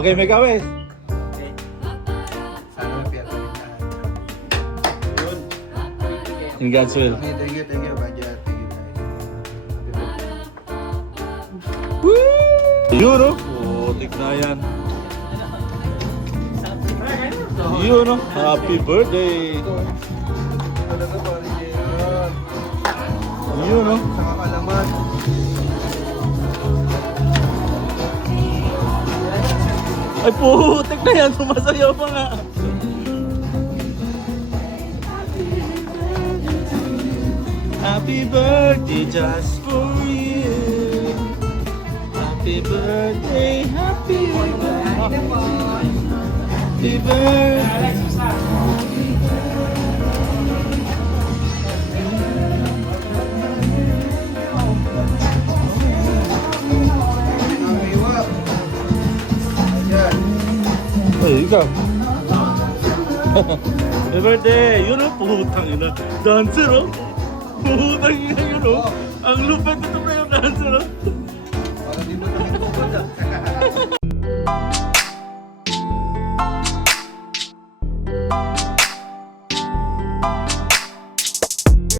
Okay, may kawes. Okay. Sana mapiyat ulit na. Yun. In God's will. Okay, thank you, Baja. Thank you, guys. Woo! Yun, no? Putik na yan. Yun, no? Happy birthday. Talaga pare Jeron. Yun, no? Sa kakalaman. Ay, putik na yan. Sumasayaw pa nga. Happy birthday just for you. Happy birthday, happy birthday. Namiwa. Ayan. Ay, ikaw. Happy birthday! Yun o, putang ina. Dancer o. Putang ina yun o. Ang lupit ito pa yung dancer o. Parang di mo namin bukod ah.